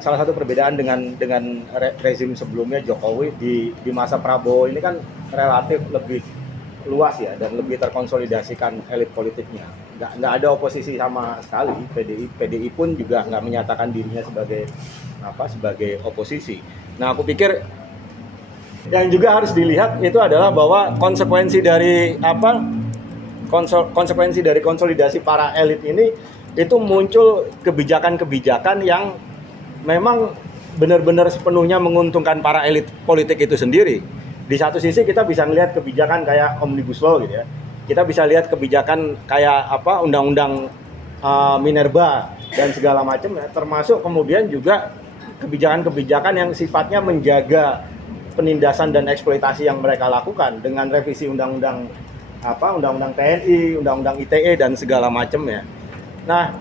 salah satu perbedaan dengan rezim sebelumnya Jokowi di masa Prabowo ini kan relatif lebih luas ya dan lebih terkonsolidasikan elit politiknya. Nggak ada oposisi sama sekali. PDI pun juga nggak menyatakan dirinya sebagai oposisi. Nah, aku pikir yang juga harus dilihat itu adalah bahwa konsekuensi dari konsolidasi para elit ini itu muncul kebijakan-kebijakan yang memang benar-benar sepenuhnya menguntungkan para elit politik itu sendiri. Di satu sisi kita bisa melihat kebijakan kayak Omnibus Law gitu ya. Kita bisa lihat kebijakan kayak undang-undang Minerba dan segala macam ya, termasuk kemudian juga kebijakan-kebijakan yang sifatnya menjaga penindasan dan eksploitasi yang mereka lakukan dengan revisi undang-undang TNI, undang-undang ITE dan segala macam ya. Nah,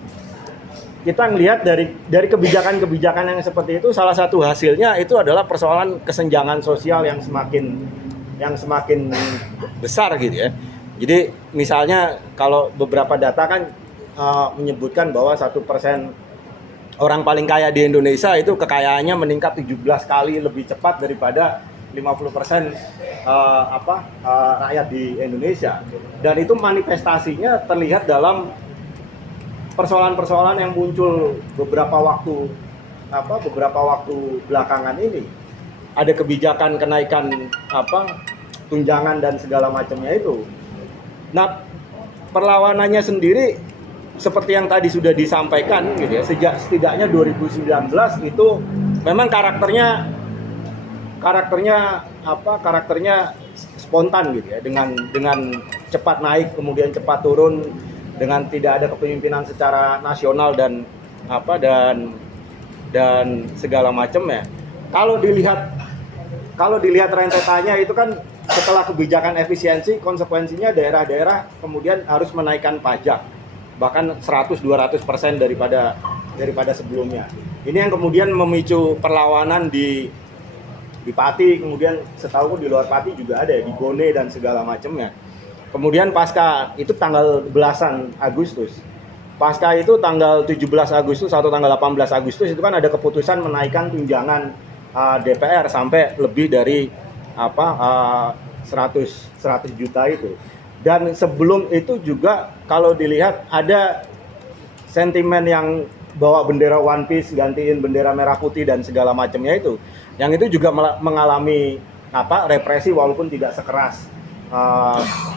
kita melihat dari kebijakan-kebijakan yang seperti itu, salah satu hasilnya itu adalah persoalan kesenjangan sosial yang semakin besar gitu ya. Jadi misalnya kalau beberapa data kan menyebutkan bahwa 1% orang paling kaya di Indonesia itu kekayaannya meningkat 17 kali lebih cepat daripada 50% rakyat di Indonesia. Dan itu manifestasinya terlihat dalam persoalan-persoalan yang muncul beberapa waktu belakangan ini. Ada kebijakan kenaikan tunjangan dan segala macamnya itu. Nah, perlawanannya sendiri seperti yang tadi sudah disampaikan gitu ya, sejak setidaknya 2019 itu memang karakternya spontan gitu ya, dengan cepat naik kemudian cepat turun, dengan tidak ada kepemimpinan secara nasional dan segala macam ya. Kalau dilihat rentetannya itu kan setelah kebijakan efisiensi, konsekuensinya daerah-daerah kemudian harus menaikkan pajak bahkan 100-200% daripada sebelumnya. Ini yang kemudian memicu perlawanan di Pati, kemudian setahu di luar Pati juga ada ya, di Bone dan segala macamnya. Kemudian pasca itu tanggal belasan Agustus. Pasca itu tanggal 17 Agustus atau tanggal 18 Agustus itu kan ada keputusan menaikkan tunjangan DPR sampai lebih dari 100 juta itu. Dan sebelum itu juga kalau dilihat ada sentimen yang bawa bendera One Piece gantiin bendera merah putih dan segala macamnya itu. Yang itu juga mengalami represi walaupun tidak sekeras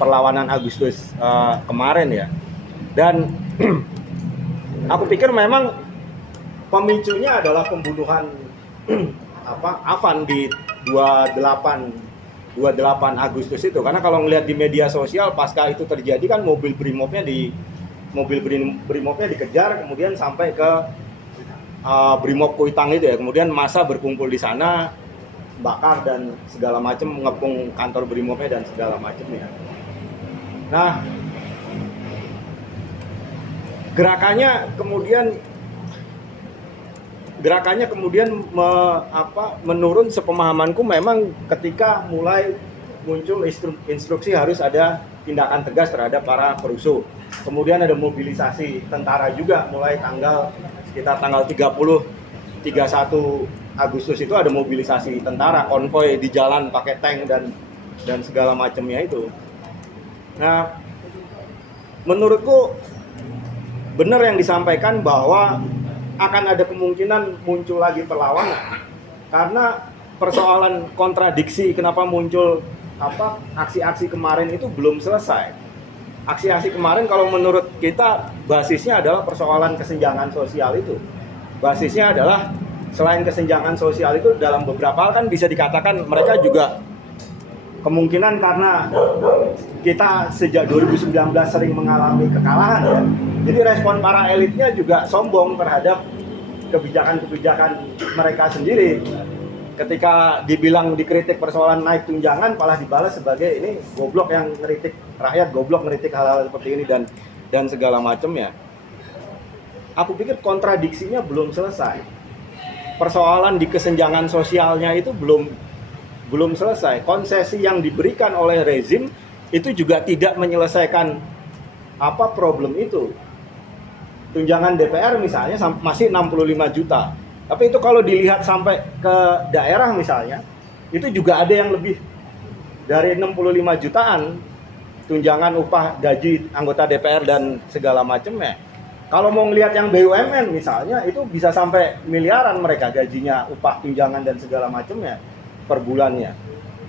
perlawanan Agustus kemarin ya. Dan aku pikir memang pemicunya adalah pembunuhan Afan di 28 Agustus itu, karena kalau ngelihat di media sosial pasca itu terjadi kan mobil Brimopnya dikejar kemudian sampai ke Brimob Kuitang itu ya, kemudian massa berkumpul di sana, bakar dan segala macam, mengepung kantor Brimopnya dan segala macamnya. Nah, gerakannya kemudian menurun sepemahamanku memang ketika mulai muncul instruksi harus ada tindakan tegas terhadap para perusuh. Kemudian ada mobilisasi tentara juga mulai sekitar tanggal 31 Agustus itu ada mobilisasi tentara, konvoy di jalan pakai tank dan segala macamnya itu. Nah, menurutku benar yang disampaikan bahwa akan ada kemungkinan muncul lagi perlawanan karena persoalan kontradiksi kenapa muncul aksi-aksi kemarin itu belum selesai. Aksi-aksi kemarin kalau menurut kita basisnya adalah persoalan kesenjangan sosial itu. Basisnya adalah selain kesenjangan sosial itu dalam beberapa hal kan bisa dikatakan mereka juga kemungkinan karena kita sejak 2019 sering mengalami kekalahan ya. Jadi respon para elitnya juga sombong terhadap kebijakan-kebijakan mereka sendiri. Ketika dibilang dikritik persoalan naik tunjangan, malah dibalas sebagai ini goblok yang ngeritik rakyat, goblok ngeritik hal-hal seperti ini dan segala macamnya. Aku pikir kontradiksinya belum selesai. Persoalan di kesenjangan sosialnya itu belum selesai. Konsesi yang diberikan oleh rezim itu juga tidak menyelesaikan problem itu. Tunjangan DPR misalnya masih 65 juta. Tapi itu kalau dilihat sampai ke daerah misalnya, itu juga ada yang lebih dari 65 jutaan tunjangan upah gaji anggota DPR dan segala macamnya. Kalau mau ngelihat yang BUMN misalnya, itu bisa sampai miliaran mereka gajinya, upah tunjangan dan segala macamnya per bulannya.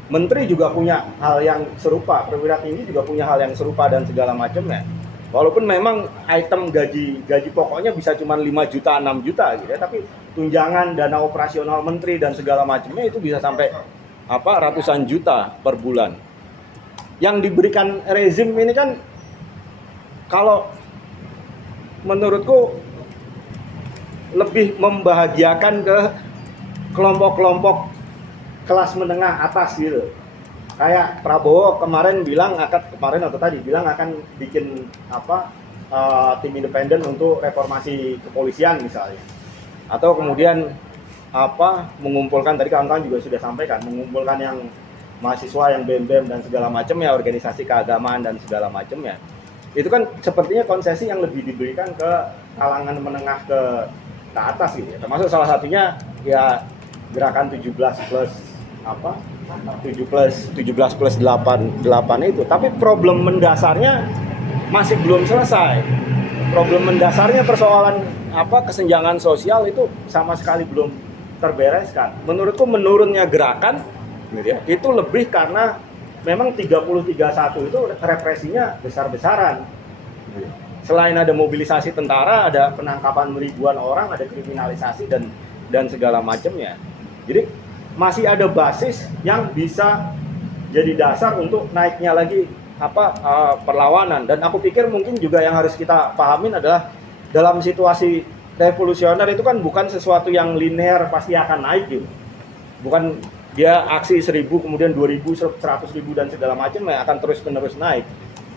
Menteri juga punya hal yang serupa, perwira tinggi juga punya hal yang serupa dan segala macamnya. Walaupun memang item gaji pokoknya bisa cuma 5 juta, 6 juta gitu ya, tapi tunjangan, dana operasional menteri dan segala macamnya itu bisa sampai ratusan juta per bulan. Yang diberikan rezim ini kan kalau menurutku lebih membahagiakan ke kelompok-kelompok kelas menengah atas gitu. Kayak Prabowo kemarin akan bikin tim independen untuk reformasi kepolisian misalnya. Atau kemudian mengumpulkan, tadi kawan-kawan juga sudah sampaikan, mengumpulkan yang mahasiswa yang BEM dan segala macam ya, organisasi keagamaan dan segala macam ya. Itu kan sepertinya konsesi yang lebih diberikan ke kalangan menengah ke atas gitu ya. Termasuk salah satunya ya gerakan 17 plus 8 itu. Tapi problem mendasarnya masih belum selesai. Problem mendasarnya persoalan kesenjangan sosial itu sama sekali belum terbereskan. Menurutku menurunnya gerakan gitu ya, itu lebih karena memang 30-31 itu represinya besar-besaran. Selain ada mobilisasi tentara, ada penangkapan ribuan orang, ada kriminalisasi dan segala macamnya. Jadi masih ada basis yang bisa jadi dasar untuk naiknya lagi perlawanan. Dan aku pikir mungkin juga yang harus kita pahamin adalah dalam situasi revolusioner itu kan bukan sesuatu yang linear pasti akan naik gitu. Bukan dia aksi 1000 kemudian 2000, 100.000 dan segala macam ya akan terus-menerus naik.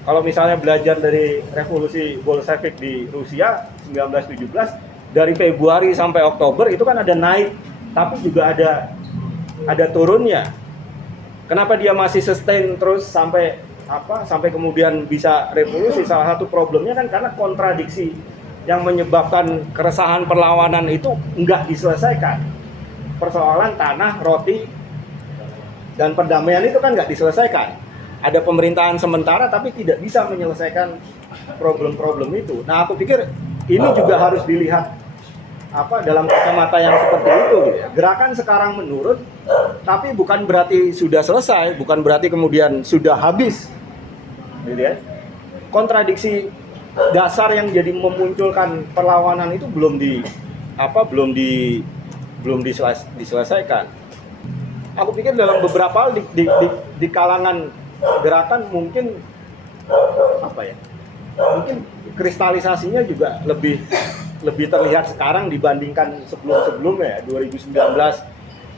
Kalau misalnya belajar dari revolusi Bolshevik di Rusia 1917, dari Februari sampai Oktober itu kan ada naik, tapi juga ada turunnya. Kenapa dia masih sustain terus sampai kemudian bisa revolusi? Salah satu problemnya kan karena kontradiksi yang menyebabkan keresahan perlawanan itu enggak diselesaikan. Persoalan tanah, roti, dan perdamaian itu kan nggak diselesaikan. Ada pemerintahan sementara tapi tidak bisa menyelesaikan problem-problem itu. Nah, aku pikir ini juga harus dilihat dalam kacamata yang seperti itu gitu ya. Gerakan sekarang menurun, tapi bukan berarti sudah selesai, bukan berarti kemudian sudah habis. Gitu ya. Kontradiksi dasar yang jadi memunculkan perlawanan itu belum diselesaikan. Aku pikir dalam beberapa hal di kalangan gerakan mungkin mungkin kristalisasinya juga lebih terlihat sekarang dibandingkan sebelumnya ya, 2019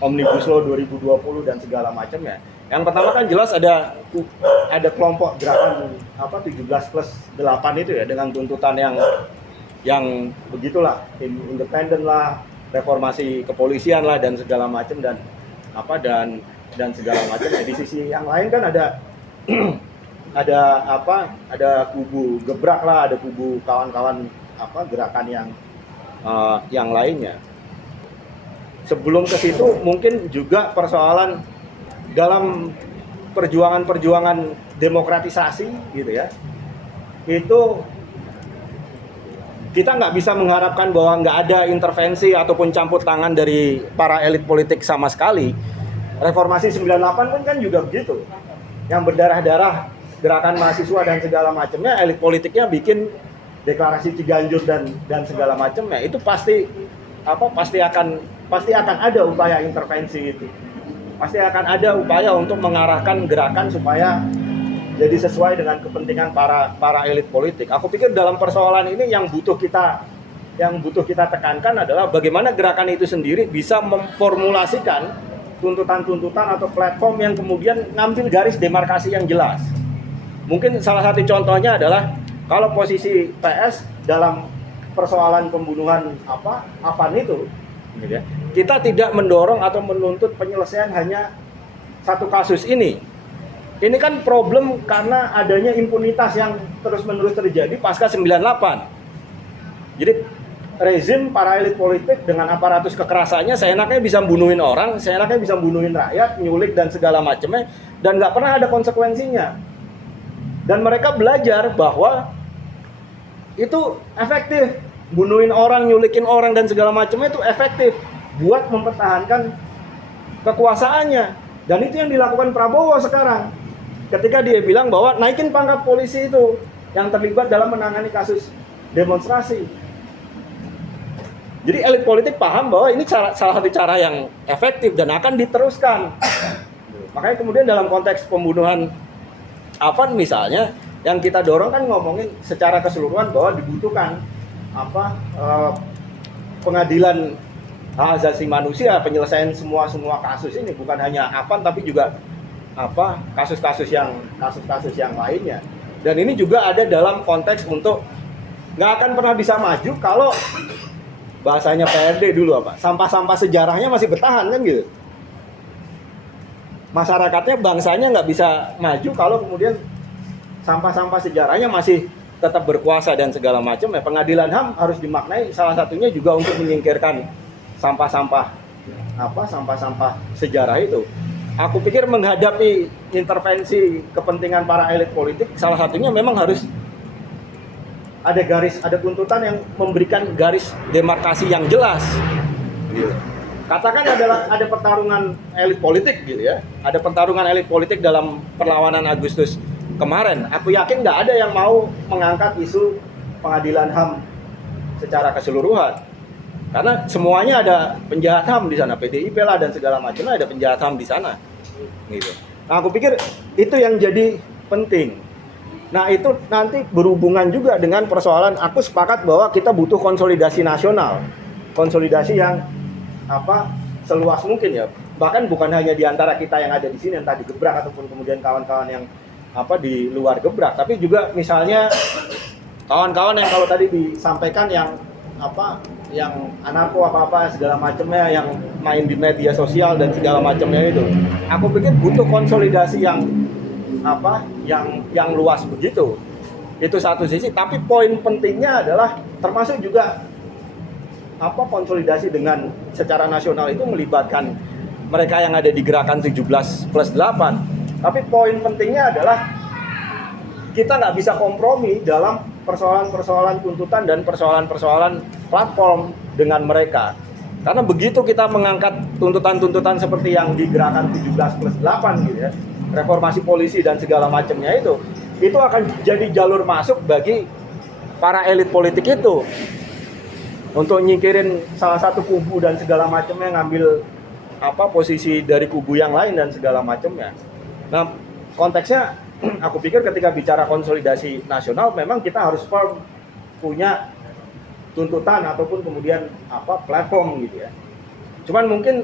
Omnibus Law 2020 dan segala macam ya. Yang pertama kan jelas ada kelompok gerakan 17 plus 8 itu ya, dengan tuntutan yang begitulah, tim independen lah, reformasi kepolisian lah dan segala macam dan segala macam. Di sisi yang lain kan ada kubu gebrak lah, ada kubu kawan-kawan gerakan yang lainnya. Sebelum ke situ mungkin juga persoalan dalam perjuangan demokratisasi gitu ya. Itu kita nggak bisa mengharapkan bahwa nggak ada intervensi ataupun campur tangan dari para elit politik sama sekali. Reformasi 98 pun kan juga begitu. Yang berdarah-darah gerakan mahasiswa dan segala macamnya, elit politiknya bikin deklarasi Ciganjur dan segala macamnya. Itu pasti akan ada upaya intervensi itu. Pasti akan ada upaya untuk mengarahkan gerakan supaya jadi sesuai dengan kepentingan para elit politik. Aku pikir dalam persoalan ini yang butuh kita tekankan adalah bagaimana gerakan itu sendiri bisa memformulasikan tuntutan-tuntutan atau platform yang kemudian ngambil garis demarkasi yang jelas. Mungkin salah satu contohnya adalah kalau posisi PS dalam persoalan pembunuhan Afan itu, gitu ya, kita tidak mendorong atau menuntut penyelesaian hanya satu kasus ini. Ini kan problem karena adanya impunitas yang terus-menerus terjadi pasca 98. Jadi rezim para elit politik dengan aparatus kekerasannya seenaknya bisa bunuhin orang, seenaknya bisa bunuhin rakyat, nyulik dan segala macamnya, dan nggak pernah ada konsekuensinya. Dan mereka belajar bahwa itu efektif, bunuhin orang, nyulikin orang dan segala macamnya itu efektif buat mempertahankan kekuasaannya. Dan itu yang dilakukan Prabowo sekarang. Ketika dia bilang bahwa naikin pangkat polisi itu yang terlibat dalam menangani kasus demonstrasi. Jadi elit politik paham bahwa ini salah satu cara yang efektif dan akan diteruskan. Makanya kemudian dalam konteks pembunuhan Afan misalnya, yang kita dorong kan ngomongin secara keseluruhan bahwa dibutuhkan pengadilan hak asasi manusia, penyelesaian semua kasus ini, bukan hanya Afan tapi juga kasus-kasus yang lainnya. Dan ini juga ada dalam konteks untuk nggak akan pernah bisa maju kalau bahasanya PRD dulu sampah-sampah sejarahnya masih bertahan kan gitu. Masyarakatnya, bangsanya nggak bisa maju kalau kemudian sampah-sampah sejarahnya masih tetap berkuasa dan segala macam. Ya, pengadilan HAM harus dimaknai salah satunya juga untuk menyingkirkan sampah-sampah sejarah itu. Aku pikir menghadapi intervensi kepentingan para elit politik, salah satunya memang harus ada tuntutan yang memberikan garis demarkasi yang jelas. Katakan ada pertarungan elit politik gitu ya. Ada pertarungan elit politik dalam perlawanan Agustus kemarin. Aku yakin nggak ada yang mau mengangkat isu pengadilan HAM secara keseluruhan. Karena semuanya ada penjahat HAM di sana, PDIP lah dan segala macamnya ada penjahat HAM di sana. Gitu. Nah, aku pikir itu yang jadi penting. Nah, itu nanti berhubungan juga dengan persoalan, aku sepakat bahwa kita butuh konsolidasi nasional. Konsolidasi yang seluas mungkin ya. Bahkan bukan hanya di antara kita yang ada di sini, entah di Gebrak ataupun kemudian kawan-kawan yang di luar Gebrak, tapi juga misalnya kawan-kawan yang kalau tadi disampaikan yang yang anarko segala macamnya, yang main di media sosial dan segala macamnya itu. Aku pikir butuh konsolidasi yang luas begitu. Itu satu sisi, tapi poin pentingnya adalah termasuk juga konsolidasi dengan secara nasional itu melibatkan mereka yang ada di gerakan 17+8. Tapi poin pentingnya adalah kita nggak bisa kompromi dalam persoalan-persoalan tuntutan dan persoalan-persoalan platform dengan mereka. Karena begitu kita mengangkat tuntutan-tuntutan seperti yang di gerakan 17+8 gitu ya, reformasi polisi dan segala macamnya itu akan jadi jalur masuk bagi para elit politik itu untuk nyingkirin salah satu kubu dan segala macamnya, ngambil posisi dari kubu yang lain dan segala macamnya. Nah, konteksnya aku pikir ketika bicara konsolidasi nasional memang kita harus firm punya tuntutan ataupun kemudian platform gitu ya. Cuman mungkin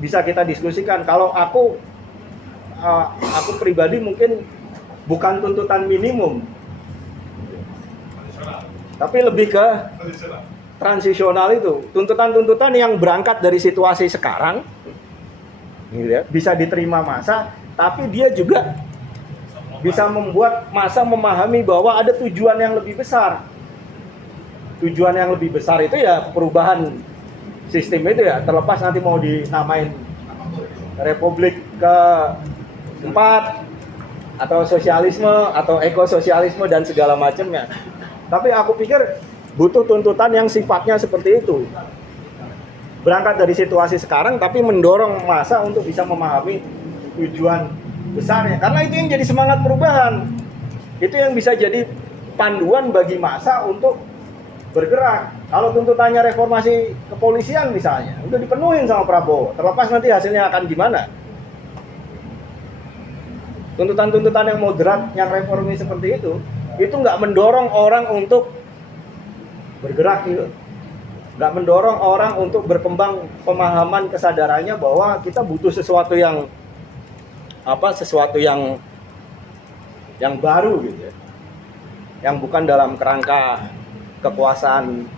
bisa kita diskusikan. Kalau aku pribadi mungkin bukan tuntutan minimum, tapi lebih ke transisional itu. Tuntutan-tuntutan yang berangkat dari situasi sekarang gitu ya, bisa diterima massa, tapi dia juga bisa membuat massa memahami bahwa ada tujuan yang lebih besar. Tujuan yang lebih besar itu ya perubahan sistem itu ya, terlepas nanti mau dinamain Republik ke-4 atau sosialisme atau ekososialisme dan segala macamnya. Tapi aku pikir butuh tuntutan yang sifatnya seperti itu. Berangkat dari situasi sekarang tapi mendorong massa untuk bisa memahami tujuan besarnya. Karena itu yang jadi semangat perubahan. Itu yang bisa jadi panduan bagi massa untuk bergerak. Kalau tuntutannya reformasi kepolisian misalnya, udah dipenuhin sama Prabowo, terlepas nanti hasilnya akan gimana. Tuntutan-tuntutan yang moderat, yang reformis seperti itu nggak mendorong orang untuk bergerak gitu. Nggak mendorong orang untuk berkembang pemahaman kesadarannya bahwa kita butuh sesuatu yang yang baru gitu ya. Yang bukan dalam kerangka kekuasaan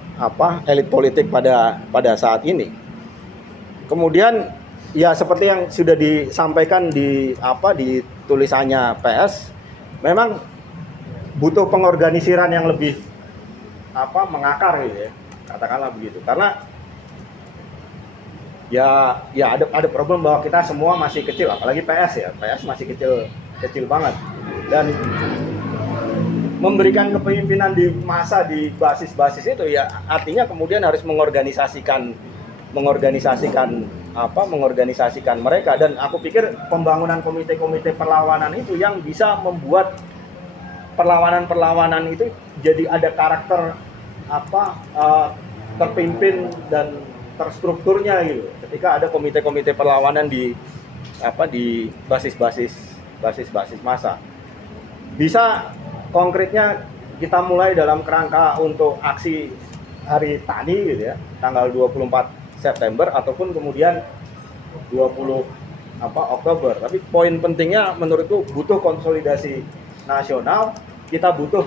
elit politik pada saat ini. Kemudian ya seperti yang sudah disampaikan di tulisannya PS, memang butuh pengorganisiran yang lebih mengakar gitu ya. katakanlah begitu. Karena ya ada problem bahwa kita semua masih kecil, apalagi PS masih kecil banget, dan memberikan kepemimpinan di masa di basis itu ya artinya kemudian harus mengorganisasikan mereka. Dan aku pikir pembangunan komite-komite perlawanan itu yang bisa membuat perlawanan itu jadi ada karakter terpimpin dan terstrukturnya gitu. Ketika ada komite-komite perlawanan di basis massa. Bisa konkretnya kita mulai dalam kerangka untuk aksi Hari Tani gitu ya, tanggal 24 September ataupun kemudian 20 Oktober. Tapi poin pentingnya menurutku butuh konsolidasi nasional, kita butuh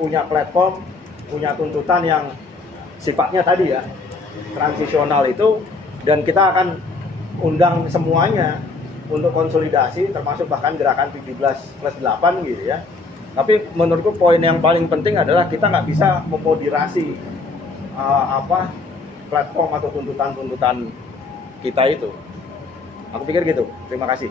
punya platform, punya tuntutan yang sifatnya tadi ya transisional itu, dan kita akan undang semuanya untuk konsolidasi termasuk bahkan gerakan 17+8 gitu ya. Tapi menurutku poin yang paling penting adalah kita nggak bisa memoderasi platform atau tuntutan-tuntutan kita itu. Aku pikir gitu. Terima kasih.